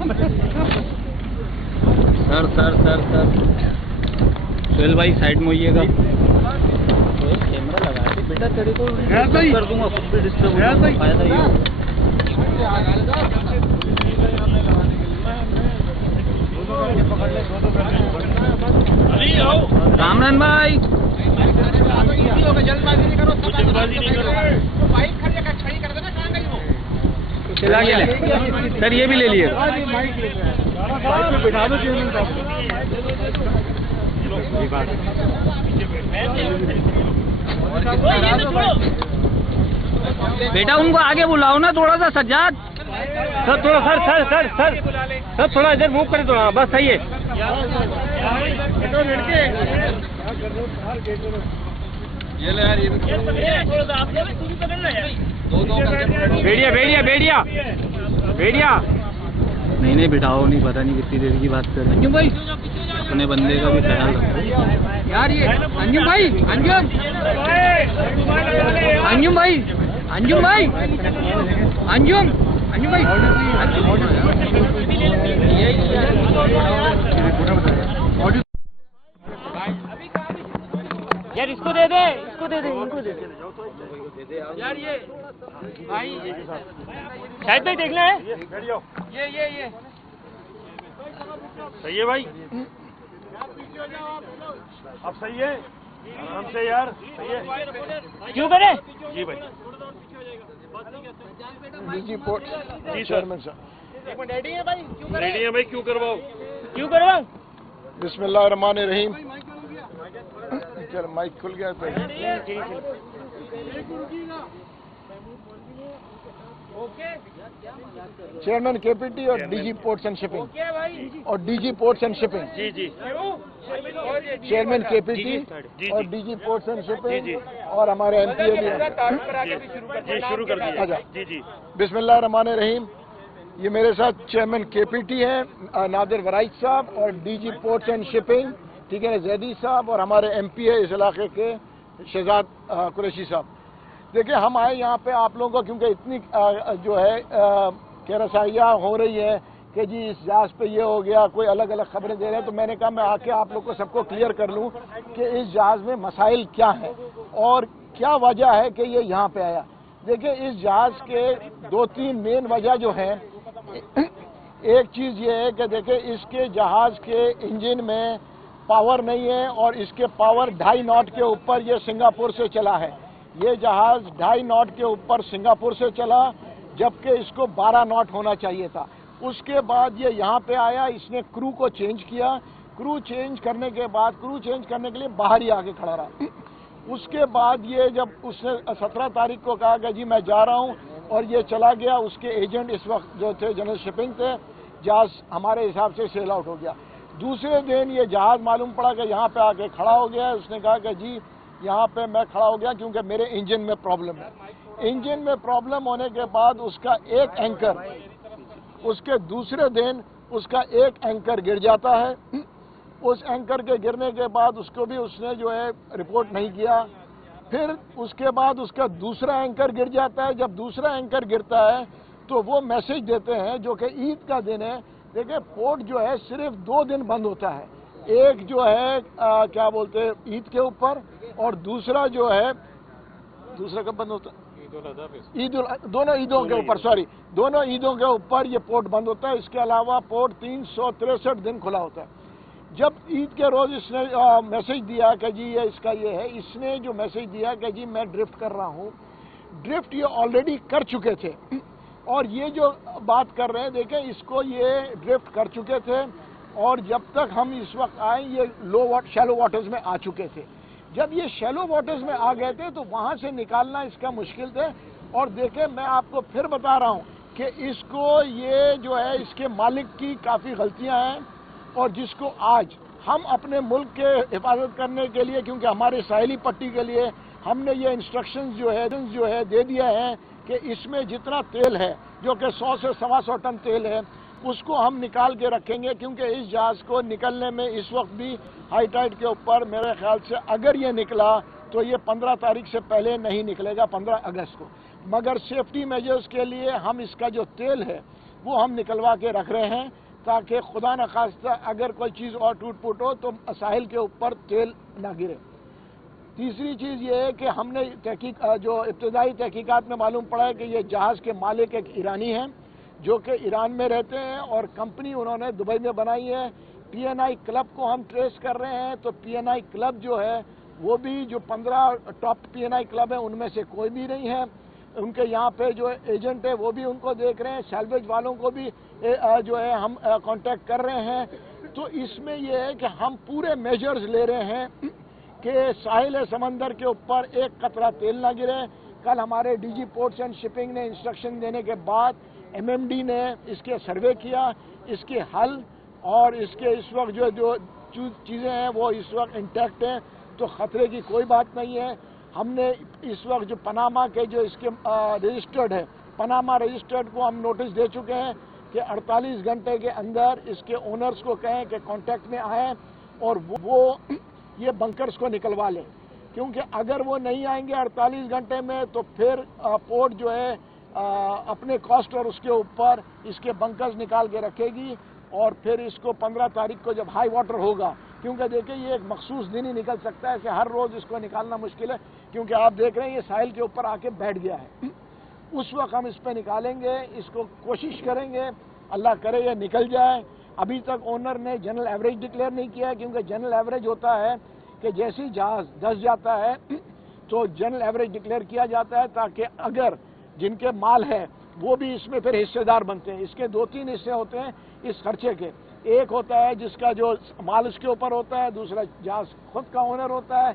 Sir sir sir sir Sohail भाई side में होइएगा। तो कैमरा लगा के बेटा तेरे को कर दूंगा, खुद भी डिस्टर्ब हो जाएगा, फायदा ये होगा। रामनाथ भाई जल्दबाजी नहीं करो, बाइक खड़ी कर देना, कहाँ गई वो चला गया। सर ये भी ले लिए, बिठा दो। बेटा उनको आगे बुलाओ ना थोड़ा सा। सज्जाद सर थोड़ा, sir sir sir sir sir थोड़ा इधर मूव करें थोड़ा, बस सही है। ये ले यार, ये भेड़िया भेड़िया भेड़िया भेड़िया नहीं नहीं बिठाओ, नहीं पता नहीं कितनी देर की बात कर रहे हैं। अंजुम भाई अपने बंदे का भी ख्याल रखो यार। ये अंजुम भाई, अंजुम अंजुम भाई, अंजुम भाई, अंजुम अंजुम भाई, यार इसको दे दे, इसको दे दे, इनको दे दे यार। ये भाई शायद भाई देखना है, ये सही है भाई, अब सही है, आराम से यार, सही है। क्यों करे जी भाई, डीजी पोर्ट जी चेयरमैन साहब, रेडी है भाई, क्यों करवाओ? बिस्मिल्लाह रहमान रहीम। चल माइक खुल गया तो चेयरमैन केपीटी और डीजी पोर्ट्स एंड शिपिंग और डीजी पोर्ट्स एंड शिपिंग, जी जी चेयरमैन केपीटी और डीजी पोर्ट्स एंड शिपिंग और हमारे एमपीए जी शुरू कर दिया। अच्छा जी जी बिस्मिल्लाह रहमान रहीम। ये मेरे साथ चेयरमैन केपीटी हैं नादिर वराइच साहब और डीजी पोर्ट्स एंड शिपिंग, ठीक है, जैदी साहब और हमारे एमपीए इस इलाके के शहजाद कुरैशी साहब। देखिए हम आए यहाँ पे आप लोगों को क्योंकि इतनी जो है केरसाइयाँ हो रही है कि जी इस जहाज पे ये हो गया, कोई अलग अलग खबरें दे रहे हैं, तो मैंने कहा मैं आके आप लोग को सबको क्लियर कर लूँ कि इस जहाज में मसाइल क्या है और क्या वजह है कि ये यहाँ पे आया। देखिए इस जहाज के दो तीन मेन वजह जो है, एक चीज़ ये है कि देखिए इसके जहाज के इंजन में पावर नहीं है और इसके पावर 2.5 नॉट के ऊपर ये सिंगापुर से चला है। ये जहाज 2.5 नॉट के ऊपर सिंगापुर से चला, जबकि इसको 12 नॉट होना चाहिए था। उसके बाद ये यहाँ पे आया, इसने क्रू को चेंज किया, क्रू चेंज करने के बाद क्रू चेंज करने के लिए बाहर ही आके खड़ा रहा। उसके बाद ये जब उसने 17 तारीख को कहा कि जी मैं जा रहा हूँ और ये चला गया, उसके एजेंट इस वक्त जो थे जनरल शिपिंग थे, जहाज हमारे हिसाब से सेल आउट हो गया। दूसरे दिन ये जहाज मालूम पड़ा कि यहाँ पे आके खड़ा हो गया। उसने कहा कि जी यहाँ पे मैं खड़ा हो गया क्योंकि मेरे इंजन में प्रॉब्लम है। इंजन में प्रॉब्लम होने के बाद उसका एक एंकर, उसके दूसरे दिन उसका एक एंकर गिर जाता है। उस एंकर के गिरने के बाद उसको भी उसने जो है रिपोर्ट नहीं किया। फिर उसके बाद उसका दूसरा एंकर गिर जाता है। जब दूसरा एंकर गिरता है तो वो मैसेज देते हैं जो कि ईद का दिन है। देखिए पोर्ट जो है सिर्फ 2 दिन बंद होता है, एक जो है क्या बोलते हैं ईद के ऊपर और दूसरा जो है, दूसरा कब बंद होता है? दोनों ईदों के ऊपर, सॉरी दोनों ईदों के ऊपर ये पोर्ट बंद होता है। इसके अलावा पोर्ट 363 दिन खुला होता है। जब ईद के रोज इसने मैसेज दिया कि जी ये इसका ये है, इसने जो मैसेज दिया कि जी मैं ड्रिफ्ट कर रहा हूँ, ड्रिफ्ट ये ऑलरेडी कर चुके थे और ये जो बात कर रहे हैं देखें इसको ये ड्रिफ्ट कर चुके थे और जब तक हम इस वक्त आए ये शैलो वाटर्स में आ चुके थे। जब ये शैलो वाटर्स में आ गए थे तो वहाँ से निकालना इसका मुश्किल थे। और देखें मैं आपको फिर बता रहा हूँ कि इसको ये जो है इसके मालिक की काफ़ी गलतियाँ हैं और जिसको आज हम अपने मुल्क के हिफाजत करने के लिए, क्योंकि हमारे साहिली पट्टी के लिए हमने ये इंस्ट्रक्शंस जो है दे दिया है कि इसमें जितना तेल है जो कि 100 से 125 टन तेल है उसको हम निकाल के रखेंगे, क्योंकि इस जहाज को निकलने में इस वक्त भी हाई टाइड के ऊपर मेरे ख्याल से अगर ये निकला तो ये 15 तारीख से पहले नहीं निकलेगा, 15 अगस्त को। मगर सेफ्टी मेजर्स के लिए हम इसका जो तेल है वो हम निकलवा के रख रहे हैं ताकि खुदा न खास्ता अगर कोई चीज़ और टूट फूट हो तो साहिल के ऊपर तेल ना गिरे। तीसरी चीज़ ये है कि हमने जो इब्तदाई तहकीकात में मालूम पड़ा है कि ये जहाज़ के मालिक एक ईरानी हैं जो कि ईरान में रहते हैं और कंपनी उन्होंने दुबई में बनाई है। पीएनआई क्लब को हम ट्रेस कर रहे हैं, तो पीएनआई क्लब जो है वो भी जो 15 टॉप पीएनआई क्लब है उनमें से कोई भी नहीं है। उनके यहाँ पे जो एजेंट है वो भी उनको देख रहे हैं, सैल्वेज वालों को भी जो है हम कांटेक्ट कर रहे हैं। तो इसमें ये है कि हम पूरे मेजर्स ले रहे हैं कि साहिल समंदर के ऊपर एक कतरा तेल ना गिरे। कल हमारे डीजी पोर्ट्स एंड शिपिंग ने इंस्ट्रक्शन देने के बाद एमएमडी ने इसके सर्वे किया, इसके हल और इसके इस वक्त जो चीज़ें हैं वो इस वक्त इंटैक्ट हैं, तो ख़तरे की कोई बात नहीं है। हमने इस वक्त जो पनामा के जो इसके रजिस्टर्ड है, पनामा रजिस्टर्ड को हम नोटिस दे चुके हैं कि 48 घंटे के अंदर इसके ओनर्स को कहें कि कांटेक्ट में आएँ और वो ये बंकर्स को निकलवा लें, क्योंकि अगर वो नहीं आएंगे 48 घंटे में तो फिर पोर्ट जो है अपने कॉस्ट और उसके ऊपर इसके बंकर्स निकाल के रखेगी और फिर इसको 15 तारीख को जब हाई वाटर होगा, क्योंकि देखिए ये एक मखसूस दिन ही निकल सकता है कि हर रोज़ इसको निकालना मुश्किल है, क्योंकि आप देख रहे हैं ये साहिल के ऊपर आके बैठ गया है। उस वक्त हम इस पर निकालेंगे, इसको कोशिश करेंगे, अल्लाह करे ये निकल जाए। अभी तक ओनर ने जनरल एवरेज डिक्लेयर नहीं किया है, क्योंकि जनरल एवरेज होता है कि जैसे ही जहाज़ धंस जाता है तो जनरल एवरेज डिक्लेयर किया जाता है ताकि अगर जिनके माल है वो भी इसमें फिर हिस्सेदार बनते हैं। इसके 2-3 हिस्से होते हैं इस खर्चे के। एक होता है जिसका जो माल उसके ऊपर होता है, दूसरा जहाज खुद का ओनर होता है,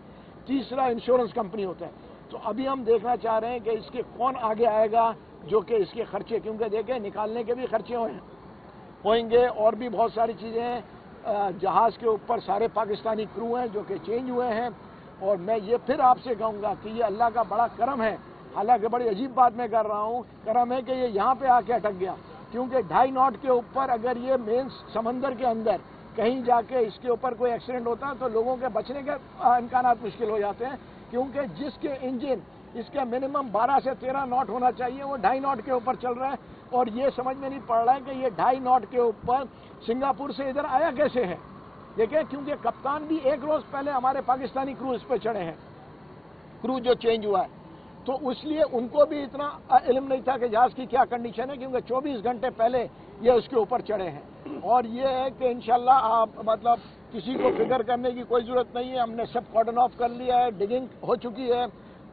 तीसरा इंश्योरेंस कंपनी होता है। तो अभी हम देखना चाह रहे हैं कि इसके कौन आगे आएगा जो कि इसके खर्चे, क्योंकि देखें निकालने के भी खर्चे होंगे और भी बहुत सारी चीज़ें हैं। जहाज़ के ऊपर सारे पाकिस्तानी क्रू हैं जो कि चेंज हुए हैं। और मैं ये फिर आपसे कहूँगा कि ये अल्लाह का बड़ा करम है, हालांकि बड़ी अजीब बात मैं कर रहा हूँ, करम है कि ये यहाँ पे आके अटक गया, क्योंकि 2.5 नॉट के ऊपर अगर ये मेन समंदर के अंदर कहीं जाके इसके ऊपर कोई एक्सीडेंट होता है तो लोगों के बचने के इम्कान मुश्किल हो जाते हैं, क्योंकि जिसके इंजन इसका मिनिमम 12 से 13 नॉट होना चाहिए वो 2.5 नॉट के ऊपर चल रहा है। और ये समझ में नहीं पड़ रहा है कि ये 2.5 नॉट के ऊपर सिंगापुर से इधर आया कैसे है। देखिए, क्योंकि कप्तान भी एक रोज़ पहले हमारे पाकिस्तानी क्रू इस पर चढ़े हैं, क्रू जो चेंज हुआ है, तो इसलिए उनको भी इतना इल्म नहीं था कि जहाज़ की क्या कंडीशन है, क्योंकि 24 घंटे पहले ये उसके ऊपर चढ़े हैं। और ये है कि इंशाल्लाह आप मतलब किसी को फिक्र करने की कोई ज़रूरत नहीं है। हमने सब कॉर्डन ऑफ कर लिया है, डिगिंग हो चुकी है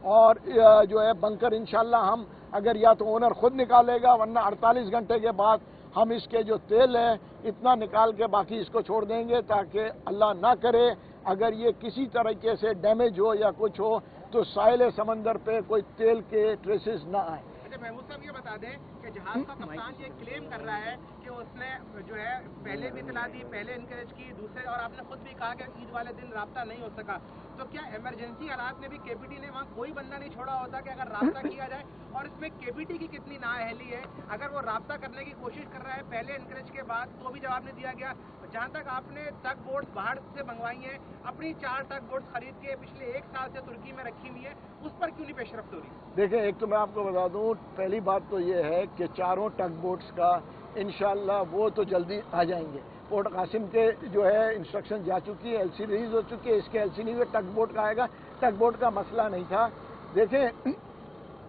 और जो है बंकर इंशाल्लाह हम अगर या तो ओनर खुद निकालेगा, वरना 48 घंटे के बाद हम इसके जो तेल है इतना निकाल के बाकी इसको छोड़ देंगे, ताकि अल्लाह ना करे अगर ये किसी तरीके से डैमेज हो या कुछ हो तो साहिल समंदर पे कोई तेल के ट्रेसेस ना आए। अच्छा महमूद साहब, ये बता दें कि जहाज का कप्तान ये क्लेम कर रहा है कि उसने जो है पहले भी इतला दी, पहले इनकरेज की, दूसरे, और आपने खुद भी कहा कि ईद वाले दिन राब्ता नहीं हो सका, तो क्या इमरजेंसी हालात में भी केपीटी ने वहाँ कोई बंदा नहीं छोड़ा होता कि अगर राब्ता किया जाए? और इसमें केपीटी की कितनी नाअहली है, अगर वो राब्ता करने की कोशिश कर रहा है पहले इनकरेज के बाद तो भी जवाब नहीं दिया गया। जहाँ तक आपने टग बोट्स बाहर से मंगवाई हैं, अपनी 4 टग बोट्स खरीद के पिछले 1 साल से तुर्की में रखी हुई है, उस पर क्यों नहीं पेशरफ्त हो रही? देखिए, एक तो मैं आपको बता दूं, पहली बात तो ये है कि चारों टग बोट्स का इंशाल्लाह वो तो जल्दी आ जाएंगे। पोर्ट कासिम के जो है इंस्ट्रक्शन जा चुकी है, एलसी रिलीज हो चुकी है, इसके एलसी नहीं हुए, टग बोट का आएगा। टग बोट का मसला नहीं था। देखें,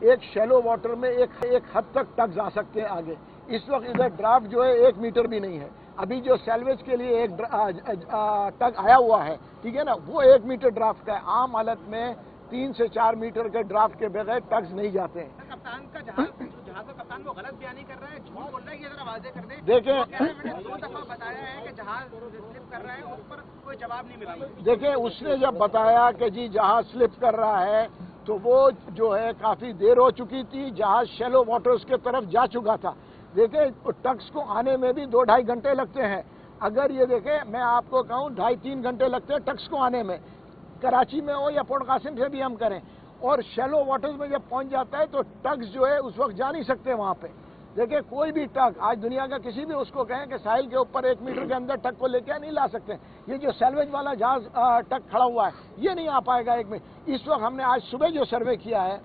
एक शैलो वाटर में एक हद तक टग्स आ सकते हैं आगे। इस वक्त इधर ड्राफ्ट जो है 1 मीटर भी नहीं है। अभी जो सैल्वेज के लिए एक टग आया हुआ है, ठीक है ना, वो 1 मीटर ड्राफ्ट का है। आम हालत में 3 से 4 मीटर के ड्राफ्ट के बगैर टग्स नहीं जाते हैं। कप्तान का जहाज का कप्तान वो गलत बयानी कर रहा है, झूठ बोल रहा है, ये जरा वाज़ेह कर दे। देखें, मैंने 2 दफा बताया है कि जहाज स्लिप कर रहा है, उस पर कोई जवाब नहीं मिला। देखिए, उसने जब बताया कि जी जहाज स्लिप कर रहा है तो वो जो है काफ़ी देर हो चुकी थी, जहाज शैलो वाटर्स के तरफ जा चुका था। देखिए, टग्स को आने में भी 2-2.5 घंटे लगते हैं। अगर ये देखें, मैं आपको कहूँ 2.5-3 घंटे लगते हैं टग्स को आने में, कराची में हो या पोर्ट कासिम से भी हम करें। और शैलो वाटर्स में जब पहुंच जाता है तो टग्स जो है उस वक्त जा नहीं सकते वहाँ पे। देखिए, कोई भी टग आज दुनिया का किसी भी उसको कहें कि साहिल के ऊपर 1 मीटर के अंदर टग को लेके नहीं ला सकते। ये जो सैल्वेज वाला जहाज टग खड़ा हुआ है ये नहीं आ पाएगा 1 मीटर। इस वक्त हमने आज सुबह जो सर्वे किया है,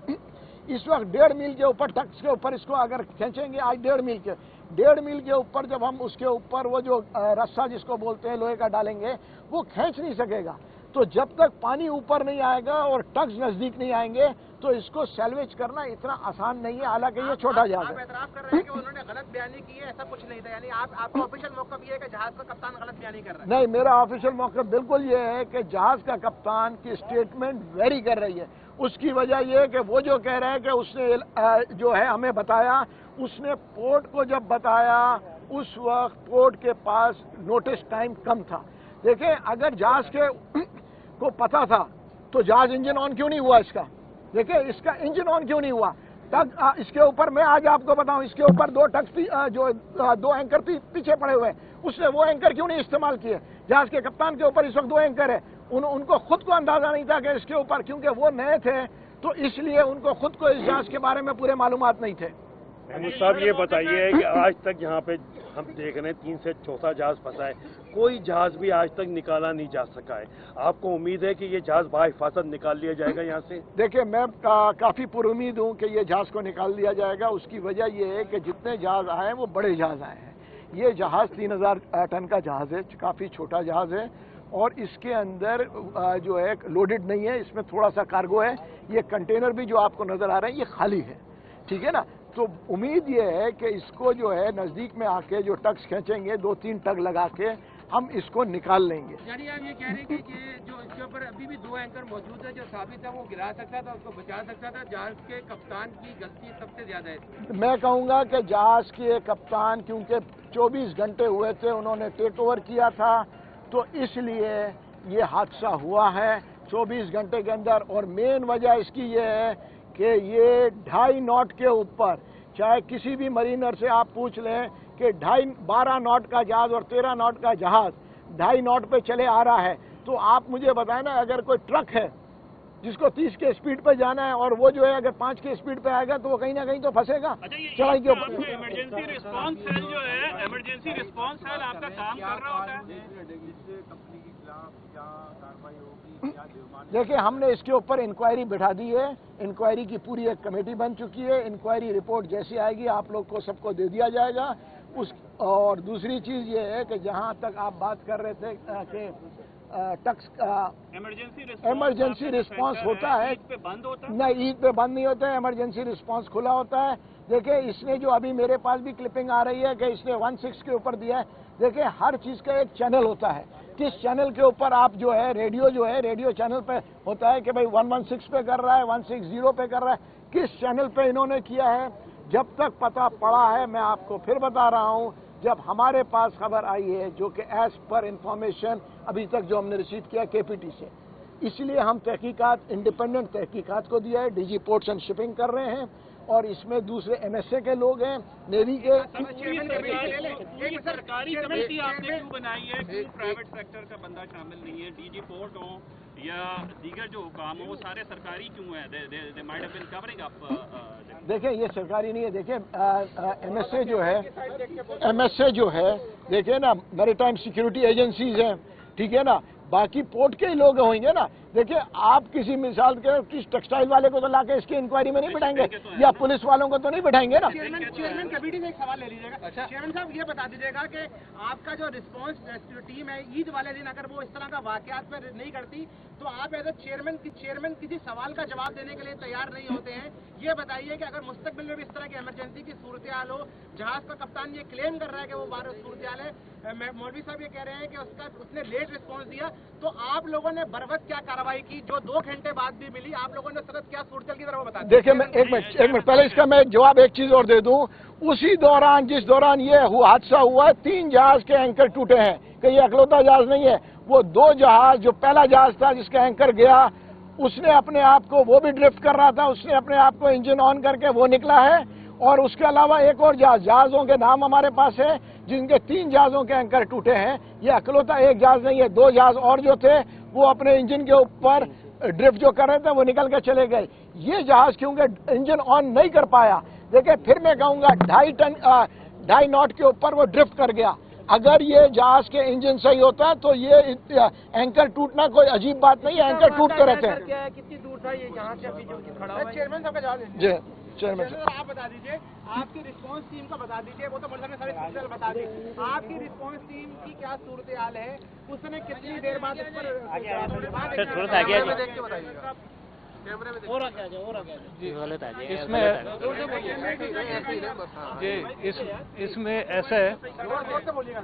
इस वक्त 1.5 मील के ऊपर टग्स के ऊपर इसको अगर खींचेंगे आज 1.5 मील के 1.5 मील के ऊपर जब हम उसके ऊपर वो जो रस्सा जिसको बोलते हैं लोहे का डालेंगे, वो खींच नहीं सकेगा। तो जब तक पानी ऊपर नहीं आएगा और टग्स नजदीक नहीं आएंगे तो इसको सैल्वेज करना इतना आसान नहीं है, हालांकि ये छोटा जहाज है। आप एतराफ कर रहे हैं कि उन्होंने गलत बयानी की है, ऐसा कुछ नहीं था, यानी आपका ऑफिशियल मौक़िफ़ ये है कि जहाज का कप्तान गलत बयानी कर रहा है? नहीं, मेरा ऑफिशियल मौक़िफ़ बिल्कुल ये है कि जहाज का कप्तान की स्टेटमेंट वेरी कर रही है। उसकी वजह ये है कि वो जो कह रहे हैं कि उसने जो है हमें बताया, उसने पोर्ट को जब बताया उस वक्त पोर्ट के पास नोटिस टाइम कम था। देखिए, अगर जहाज के को पता था तो जहाज इंजन ऑन क्यों नहीं हुआ इसका? देखिए, इसका इंजन ऑन क्यों नहीं हुआ? टग इसके ऊपर मैं आज आपको बताऊं, इसके ऊपर 2 टग्स जो 2 एंकर पीछे पड़े हुए हैं, उसने वो एंकर क्यों नहीं इस्तेमाल किए? जहाज के कप्तान के ऊपर इस वक्त 2 एंकर है। उनको खुद को अंदाजा नहीं था कि इसके ऊपर, क्योंकि वो नए थे तो इसलिए उनको खुद को इस जहाज के बारे में पूरे मालूमात नहीं थे। महमूद साहब, ये बताइए कि आज तक यहाँ पे हम देख रहे हैं 3 से चौथा जहाज फंसा है, कोई जहाज भी आज तक निकाला नहीं जा सका है। आपको उम्मीद है कि ये जहाज बाहिफाजत निकाल लिया जाएगा यहाँ से? देखिए, मैं काफी पुरुमीद हूँ कि ये जहाज को निकाल लिया जाएगा। उसकी वजह ये है कि जितने जहाज आए हैं वो बड़े जहाज आए हैं। ये जहाज 3000 टन का जहाज है, काफी छोटा जहाज है और इसके अंदर जो है लोडेड नहीं है, इसमें थोड़ा सा कार्गो है। ये कंटेनर भी जो आपको नजर आ रहे हैं ये खाली है, ठीक है ना। तो उम्मीद ये है कि इसको जो है नजदीक में आके जो टग्स खींचेंगे, 2-3 टग लगा के हम इसको निकाल लेंगे। यानी आप ये कह रहे हैं कि जो इसके ऊपर अभी भी 2 एंकर मौजूद है, जो साबित है वो गिरा सकता था, उसको बचा सकता था। जहाज के कप्तान की गलती सबसे ज्यादा है। मैं कहूँगा कि जहाज के कप्तान, क्योंकि 24 घंटे हुए थे, उन्होंने टेक ओवर किया था, तो इसलिए ये हादसा हुआ है 24 घंटे के अंदर। और मेन वजह इसकी ये है कि ये 2.5 नॉट के ऊपर, चाहे किसी भी मरीनर से आप पूछ लें कि 12 नॉट का जहाज और 13 नॉट का जहाज 2.5 नॉट पे चले आ रहा है, तो आप मुझे बताएं ना, अगर कोई ट्रक है जिसको 30 के स्पीड पे जाना है और वो जो है अगर 5 के स्पीड पे आएगा तो वो कहीं ना कहीं तो फंसेगा चढ़ाई के ऊपर। इमरजेंसी रिस्पांस सेल जो है, इमरजेंसी रिस्पांस सेल आपका काम कर रहा होता है? देखिए, हमने इसके ऊपर इंक्वायरी बिठा दी है। इंक्वायरी की पूरी एक कमेटी बन चुकी है। इंक्वायरी रिपोर्ट जैसी आएगी आप लोग को सबको दे दिया जाएगा। और दूसरी चीज ये है कि जहां तक आप बात कर रहे थे कि टक्स इमरजेंसी रिस्पांस होता है, ईद पे बंद होता है? नहीं, ईद पे बंद नहीं होता है, इमरजेंसी रिस्पांस खुला होता है। देखिए, इसने जो अभी मेरे पास भी क्लिपिंग आ रही है कि इसने 16 के ऊपर दिया है। देखिए, हर चीज का एक चैनल होता है, किस चैनल के ऊपर आप जो है रेडियो चैनल पे होता है कि भाई 116 पे कर रहा है, 160 पे कर रहा है, किस चैनल पे इन्होंने किया है। जब तक पता पड़ा है, मैं आपको फिर बता रहा हूं, जब हमारे पास खबर आई है, जो कि एज पर इंफॉर्मेशन अभी तक जो हमने रिसीव किया केपीटी से, इसलिए हम तहकीकात, इंडिपेंडेंट तहकीकात को दिया है। डीजी पोर्ट्स एंड शिपिंग कर रहे हैं और इसमें दूसरे एमएसए के लोग हैं, नेवी के। सरकारी कमेटी आपने क्यों बनाई है? क्यों प्राइवेट सेक्टर का बंदा शामिल नहीं है? डीजी पोर्ट हो या दीगर जो हुकाम हो, वो सारे सरकारी क्यों है? They might have been covering up. देखिए, ये सरकारी नहीं है। देखिए, एमएसए जो है देखिए ना, मैरीटाइम सिक्योरिटी एजेंसीज हैं, ठीक है ना, बाकी पोर्ट के ही लोग होंगे ना। देखिए, आप किसी मिसाल के किस टेक्सटाइल वाले को तो लाके इसकी इंक्वायरी में नहीं बिठाएंगे, या पुलिस वालों को तो नहीं बिठाएंगे ना। चेयरमैन कमेटी से एक सवाल ले लीजिएगा। अच्छा चेयरमैन साहब, ये बता दीजिएगा कि आपका जो रिस्पांस टीम है, ईद वाले दिन अगर वो इस तरह का वाकयात पर नहीं करती तो आप एज ए चेयरमैन किसी सवाल का जवाब देने के लिए तैयार नहीं होते हैं। ये बताइए कि अगर मुस्तकबिल में भी इस तरह की इमरजेंसी की सूरत हाल हो, जहाज का कप्तान ये क्लेम कर रहा है कि वो सूरत हाल है, मौलवी साहब ये कह रहे हैं कि उसने लेट रिस्पांस दिया, तो आप लोगों ने बरवक्त क्या कार्रवाई की जो 2 घंटे बाद भी मिली? आप लोगों ने सतत क्या सूरत की तरफ बता? देखिए, मैं एक मिनट पहले इसका मैं जवाब एक चीज और दे दूं। उसी दौरान जिस दौरान ये हादसा हुआ, 3 जहाज के एंकर टूटे हैं, कि ये अकलौता जहाज नहीं है। वो 2 जहाज, जो पहला जहाज था जिसका एंकर गया, उसने अपने आप को, वो भी ड्रिफ्ट कर रहा था, उसने अपने आप को इंजन ऑन करके वो निकला है। और उसके अलावा एक और जहाजों के नाम हमारे पास है जिनके 3 जहाजों के एंकर टूटे हैं। ये अकलौता एक जहाज नहीं है, 2 जहाज और जो थे वो अपने इंजन के ऊपर ड्रिफ्ट जो कर रहे थे वो निकल के चले गए। ये जहाज क्योंकि इंजन ऑन नहीं कर पाया, देखिए फिर मैं कहूंगा 2.5 नॉट के ऊपर वो ड्रिफ्ट कर गया। अगर ये जहाज के इंजन सही होता तो ये एंकर टूटना कोई अजीब बात नहीं है, एंकर टूटते रहते हैं। कितनी दूर था ये जहाज से अभी जो खड़ा हुआ है? चेयरमैन साहब का जवाब जी। चेयरमैन सर आप बता दीजिए, आपकी रिस्पांस टीम का बता दीजिए, वो तो मर्द ने सारे सूरत बता दी, आपकी रिस्पांस टीम की क्या सूरत हाल है, उस समय कितनी देर बाद इस पर थोड़ा सा आगे देख के बताइएगा, कैमरे में और आगे आ जाओ, इसमें ऐसा है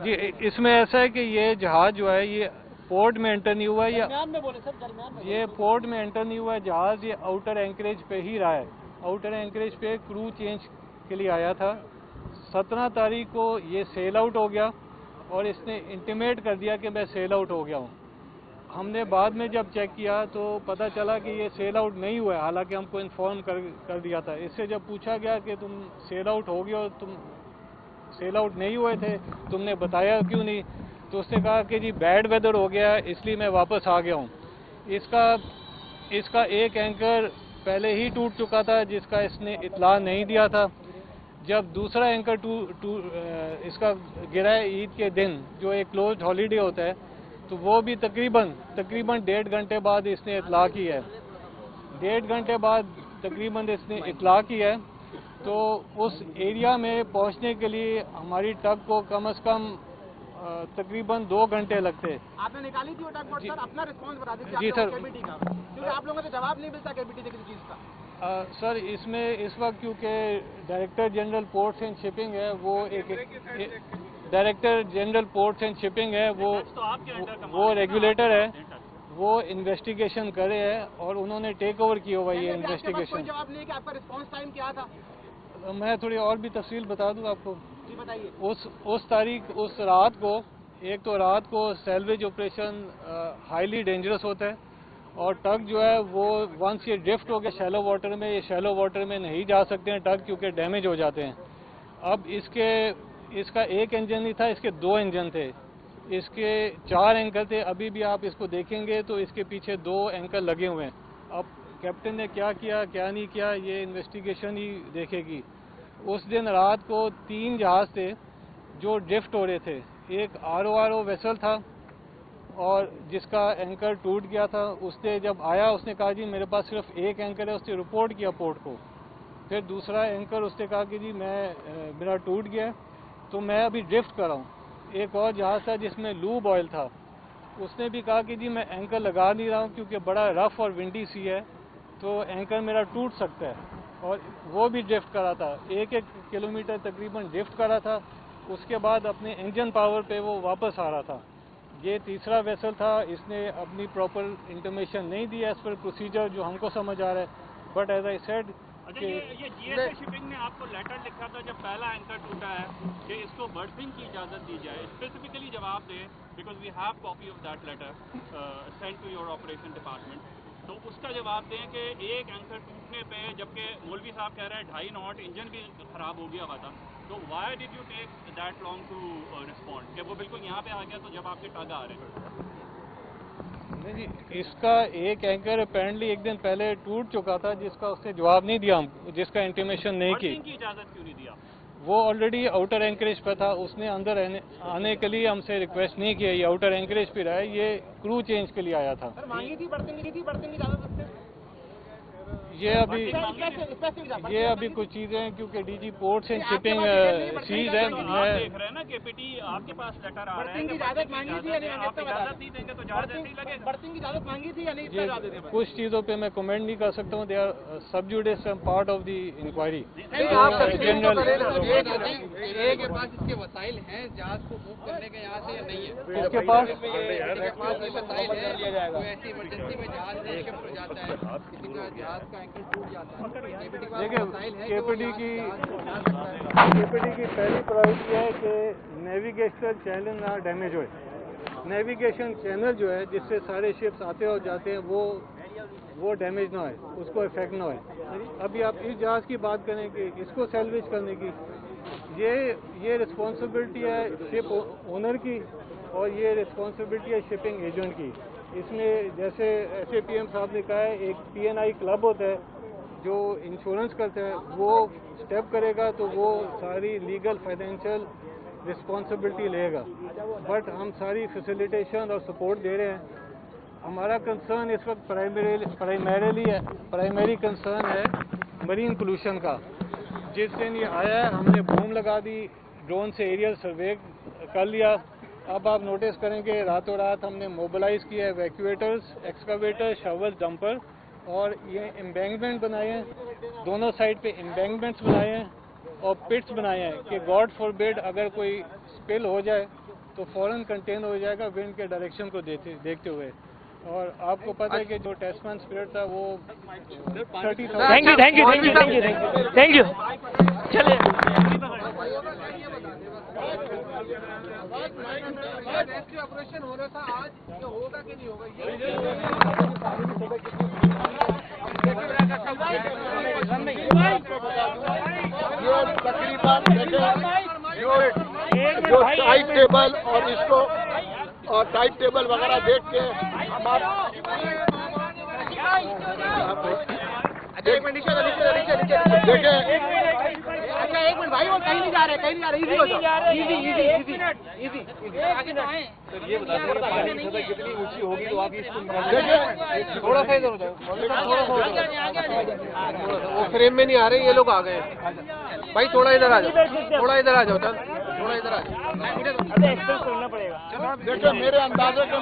जी, इसमें ऐसा है कि ये जहाज जो है ये पोर्ट में एंटर नहीं हुआ, ये पोर्ट में एंटर नहीं हुआ जहाज, ये आउटर एंकरेज पे ही रहा है। आउटर एंकरेज पे क्रू चेंज के लिए आया था। 17 तारीख को ये सेल आउट हो गया और इसने इंटीमेट कर दिया कि मैं सेल आउट हो गया हूँ। हमने बाद में जब चेक किया तो पता चला कि ये सेल आउट नहीं हुआ है, हालांकि हमको इन्फॉर्म कर दिया था। इससे जब पूछा गया कि तुम सेल आउट हो गए हो, तुम सेल आउट नहीं हुए थे, तुमने बताया क्यों नहीं, तो उसने कहा कि जी बैड वेदर हो गया इसलिए मैं वापस आ गया हूँ। इसका एक एंकर पहले ही टूट चुका था जिसका इसने इतला नहीं दिया था। जब दूसरा एंकर इसका गिरा है ईद के दिन, जो एक क्लोज्ड हॉलीडे होता है, तो वो भी तकरीबन 1.5 घंटे बाद इसने इतला की है। 1.5 घंटे बाद तकरीबन इसने इतला की है। तो उस एरिया में पहुंचने के लिए हमारी टग को कम से कम तकरीबन 2 घंटे लगते। आपने निकाली थी वो टग बोट सर, अपना रिस्पांस बता दीजिए जी सर, केबीटी का, क्योंकि आप लोगों से जवाब नहीं मिलता केबीटी से किसी चीज का। सर इसमें इस वक्त क्योंकि director general ports and shipping है, वो director general ports and shipping है, वो रेगुलेटर है, वो इन्वेस्टिगेशन करे है और उन्होंने टेक ओवर किया हुआ ये इन्वेस्टिगेशन। जवाब नहीं कि आपका रिस्पांस टाइम क्या था? मैं थोड़ी और भी तफसील बता दूं आपको। जी बताइए। उस रात को, एक तो रात को सैल्वेज ऑपरेशन हाईली डेंजरस होता है और टग जो है वो वंस ये ड्रिफ्ट हो गया शैलो वाटर में, ये शैलो वाटर में नहीं जा सकते हैं टग, क्योंकि डैमेज हो जाते हैं। अब इसका एक इंजन नहीं था, इसके 2 इंजन थे, इसके 4 एंकर थे। अभी भी आप इसको देखेंगे तो इसके पीछे 2 एंकर लगे हुए हैं। अब कैप्टन ने क्या किया क्या नहीं किया ये इन्वेस्टिगेशन ही देखेगी। उस दिन रात को 3 जहाज थे जो ड्रिफ्ट हो रहे थे। एक RORO वेसल था और जिसका एंकर टूट गया था। उसने जब आया उसने कहा जी मेरे पास सिर्फ एक एंकर है, उसने रिपोर्ट किया पोर्ट को। फिर दूसरा एंकर उसने कहा कि जी मेरा टूट गया तो मैं अभी ड्रिफ्ट कर रहा हूँ। एक और जहाज था जिसमें लूब ऑयल था, उसने भी कहा कि जी मैं एंकर लगा नहीं रहा हूँ क्योंकि बड़ा रफ और विंडी सी है तो एंकर मेरा टूट सकता है, और वो भी ड्रिफ्ट करा था। 1 किलोमीटर तकरीबन ड्रिफ्ट करा था। उसके बाद अपने इंजन पावर पे वो वापस आ रहा था। ये तीसरा वेसल था, इसने अपनी प्रॉपर इंफॉर्मेशन नहीं दी एज पर प्रोसीजर जो हमको समझ आ रहा है। बट एज आई सेड अच्छा, ये GSA शिपिंग ने आपको लेटर लिखा था जब पहला एंकर टूटा है कि इसको बर्थिंग की इजाज़त दी जाए, स्पेसिफिकली जवाब दें, because we have copy of that letter send to your operation department. तो उसका जवाब दें कि एक एंकर टूटने पे, जबकि मौलवी साहब कह रहे हैं 2.5 नॉट इंजन भी खराब हो गया हुआ था, तो why did you take that long to respond, कि वो बिल्कुल यहाँ पे आ गया तो जब आपके टग आ रहे हैं? नहीं, इसका एक एंकर अपेरेंटली एक दिन पहले टूट चुका था जिसका उसने जवाब नहीं दिया हमको, जिसका इंटीमेशन नहीं की। इजाज़त क्यों नहीं दिया? वो ऑलरेडी आउटर एंकरेज पे था, उसने अंदर आने के लिए हमसे रिक्वेस्ट नहीं किया। ये आउटर एंकरेज पे रहा है, ये क्रू चेंज के लिए आया था। सर मांगी थी बर्थिंग की इजाजत उससे? ये अभी कुछ चीजें हैं क्योंकि DG पोर्ट्स एंड शिपिंग सीज है। आप देख रहे हैं ना KPT आपके पास लेटर आ रहा है कि इजाजत मांगी थी या नहीं? आप इजाजत नहीं देंगे तो जहाज ऐसे ही लगेगा। बर्थिंग की इजाजत मांगी थी या नहीं? ये कुछ चीजों पे मैं कमेंट नहीं कर सकता हूँ, they are sub judice part of the inquiry. General के पास इसके वसाइल हैं जहाज को मूव करने के यहाँ से या नहीं है? इसके पास ये वसाइल है, कोई ऐसी इमरजेंसी में जहाज शिफ्ट हो जाता है, किसी का जहाज का एंकर टूट जाता है, देखिए KPT की पहली प्रायोरिटी है कि नेविगेशनल चैनल ना डैमेज होए। नेविगेशन चैनल जो है जिससे सारे शिप्स आते और जाते हैं वो डैमेज ना होए, उसको इफेक्ट ना होए। अभी आप इस जहाज़ की बात करें कि इसको सैल्वेज करने की, ये रिस्पॉन्सिबिलिटी है शिप ओनर की और ये रिस्पॉन्सिबिलिटी है शिपिंग एजेंट की। इसमें जैसे SAPM साहब ने कहा है, एक PNI क्लब होता है जो इंश्योरेंस करता है, वो स्टेप करेगा तो वो सारी लीगल फाइनेंशियल रिस्पॉन्सिबिलिटी लेगा। बट हम सारी फैसिलिटेशन और सपोर्ट दे रहे हैं। हमारा कंसर्न इस वक्त प्राइमरी कंसर्न है मरीन पोल्यूशन का। जिस दिन ये आया है हमने बूम लगा दी, ड्रोन से एरियल सर्वे कर लिया। अब आप नोटिस करेंगे रातों रात हमने मोबिलाइज किया वैक्यूएटर्स, एक्सकावेटर, शॉवल, डंपर और ये एम्बैंकमेंट बनाए हैं, दोनों साइड पे एम्बैंकमेंट्स बनाए हैं और पिट्स बनाए हैं कि गॉड फॉरबिड अगर कोई स्पिल हो जाए तो फौरन कंटेन हो जाएगा विंड के डायरेक्शन को देखते हुए। और आपको पता है कि जो टेस्टमैन स्पिरिट था वो 30,000। Thank you. चलिए रेस्क्यू ऑपरेशन हो रहा था आज, ये होगा कि नहीं होगा ये तकरीबन जो टाइट टेबल और इसको और टाइट टेबल वगैरह देख के हमारा देखें। अच्छा एक मिनट भाई, वो कहीं नहीं जा रहे, कहीं नहीं जा रहे, इजी हो जाओ, इजी आगे तो आए। सर ये बता दें पानी की सतह कितनी ऊंची होगी तो आप इसको देखें थोड़ा सा इधर हो जाओ, वो फ्रेम में नहीं आ रहे, ये लोग आ गए। भाई थोड़ा इधर आ जाओ, थोड़ा इधर आ जाओ, चल थोड़ा इधर आ जाओ। देखिए मेरे अंदाजे के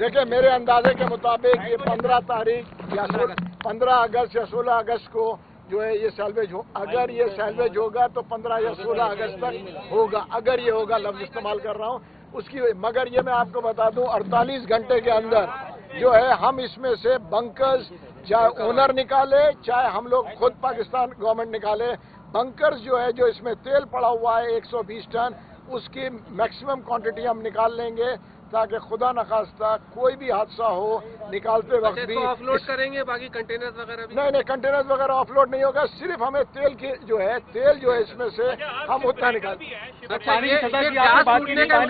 देखिए मेरे अंदाजे के मुताबिक ये 15 तारीख या 15 अगस्त या 16 अगस्त को जो है ये सैल्वेज हो, अगर ये सैल्वेज होगा तो 15 या 16 अगस्त तक होगा, अगर ये होगा, लफ्ज इस्तेमाल कर रहा हूँ उसकी। मगर ये मैं आपको बता दूं 48 घंटे के अंदर जो है हम इसमें से बंकर्स, चाहे ओनर निकाले चाहे हम लोग खुद पाकिस्तान गवर्नमेंट निकाले, बंकर्स जो है जो इसमें तेल पड़ा हुआ है 120 टन, उसकी मैक्सिमम क्वांटिटी हम निकाल लेंगे ताकि खुदा न खास्ता कोई भी हादसा हो निकालते वक्त भी ऑफलोड करेंगे, बाकी कंटेनर्स वगैरह भी नहीं कंटेनर्स वगैरह ऑफलोड नहीं होगा, सिर्फ हमें तेल की जो है तेल जो है इसमें से हम उतना निकाल। अच्छा ये जहाज टूटने का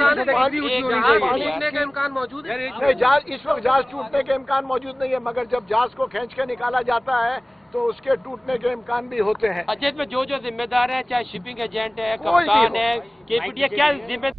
इम्कान मौजूद है? नहीं, जहाज इस वक्त जहाज टूटने के इम्कान मौजूद नहीं है, मगर जब जहाज को खींच के निकाला जाता है तो उसके टूटने के इम्कान भी होते हैं। अच्छा इसमें जो जिम्मेदार है, चाहे शिपिंग एजेंट है, कप्तान है, केपीटी, क्या जिम्मेदार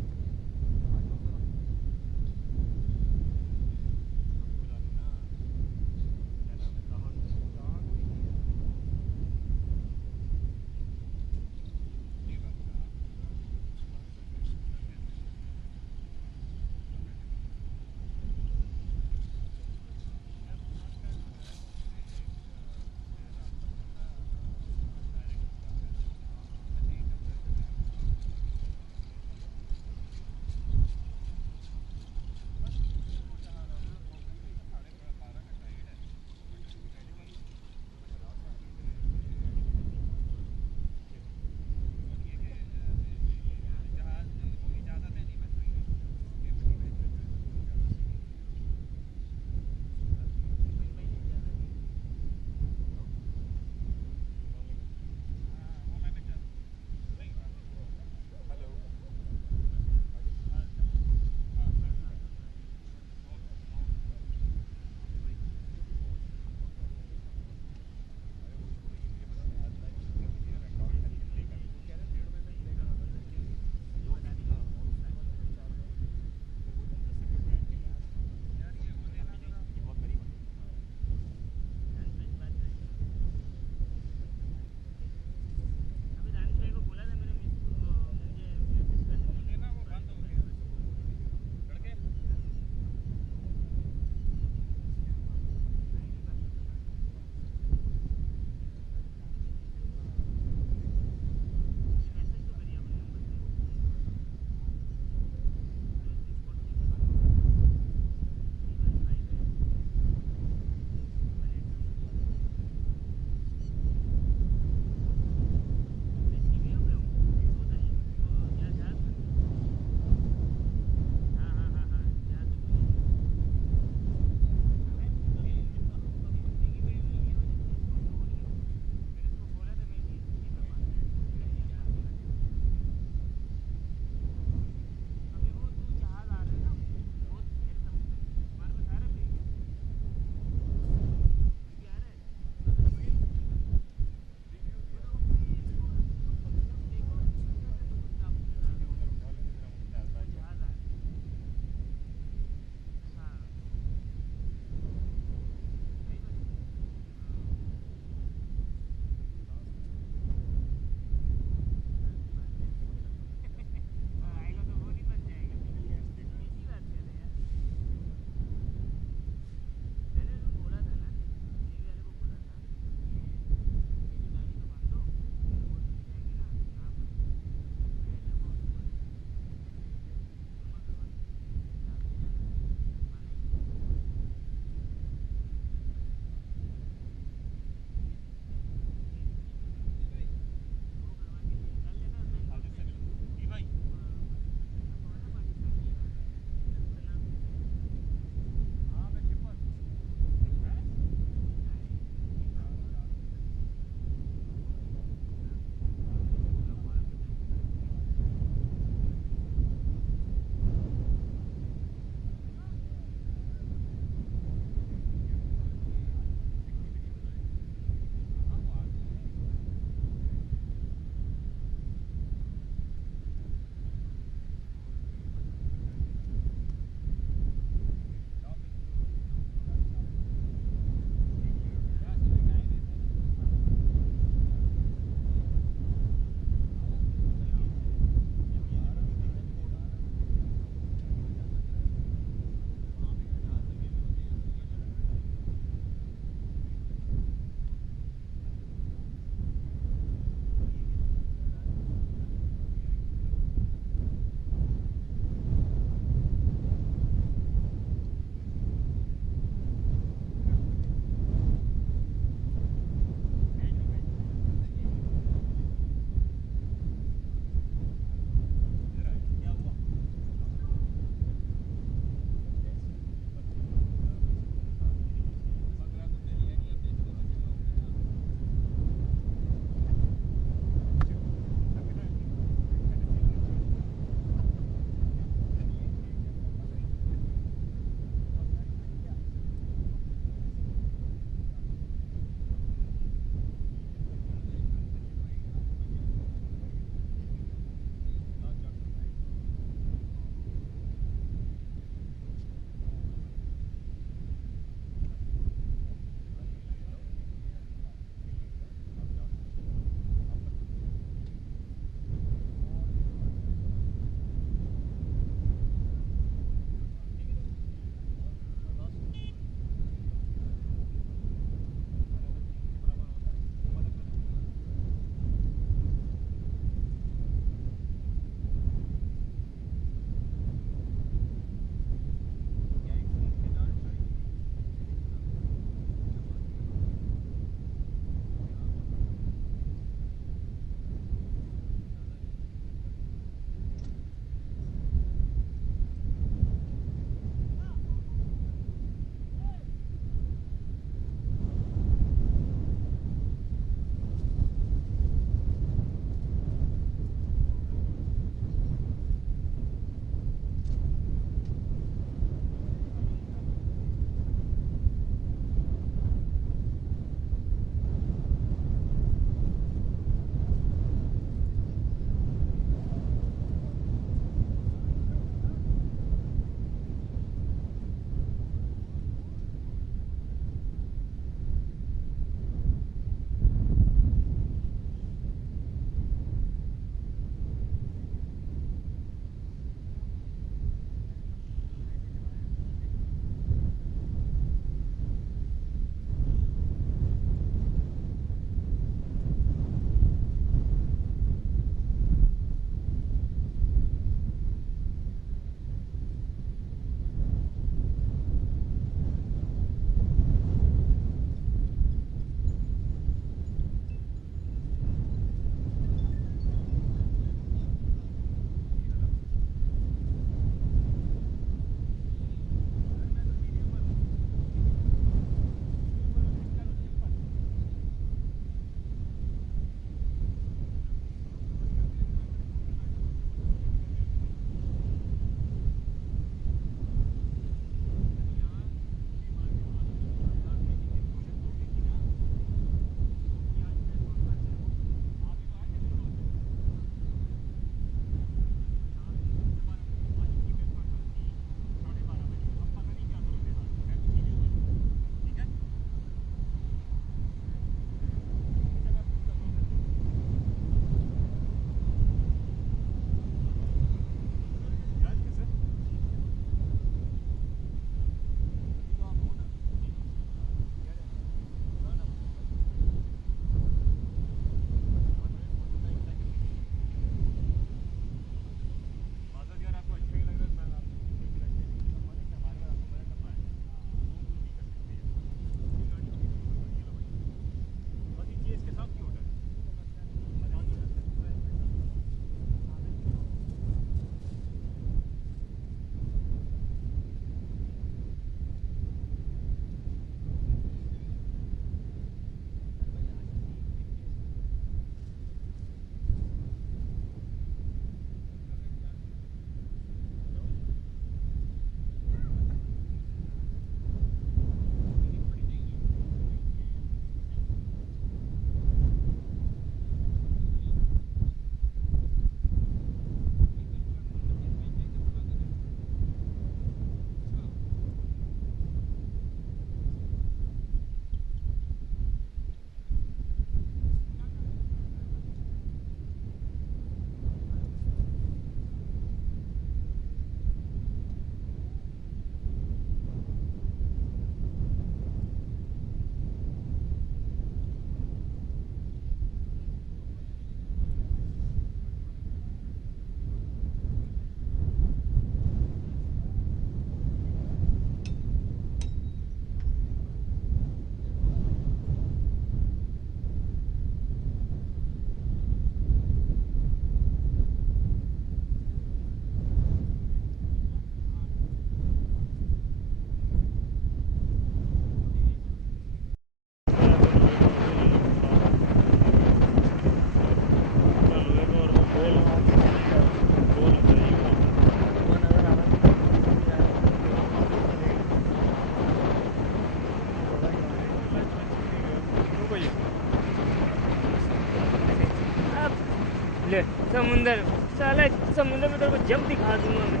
समुंदर साला समुंदर में तेरे को जब दिखा दूंगा मैं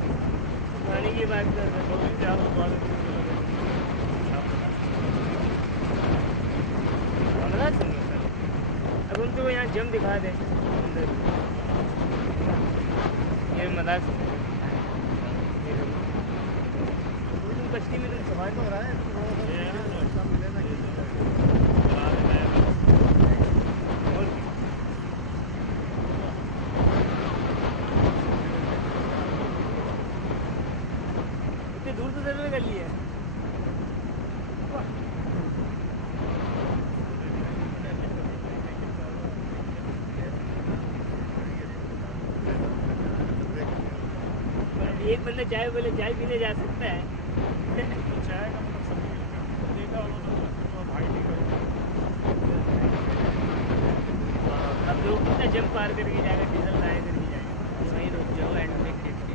खाने की बात कर रहा हूँ अब हम तो यहाँ जम दिखा दे ये मजाक तुम कश्ती में तुम सवार हो रहा है दूर तो सर्वे कर लिया एक बंदा चाय बोले चाय पीने जा सकता है चाय का मतलब सभी देखा अब लोग कितना जंप पार करके जाएगा डीजल लाया करके जाएगा वहीं रुक जाओ एंड में देख के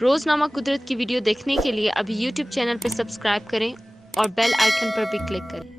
रोजनामा कुदरत की वीडियो देखने के लिए अभी YouTube चैनल पर सब्सक्राइब करें और बेल आइकन पर भी क्लिक करें।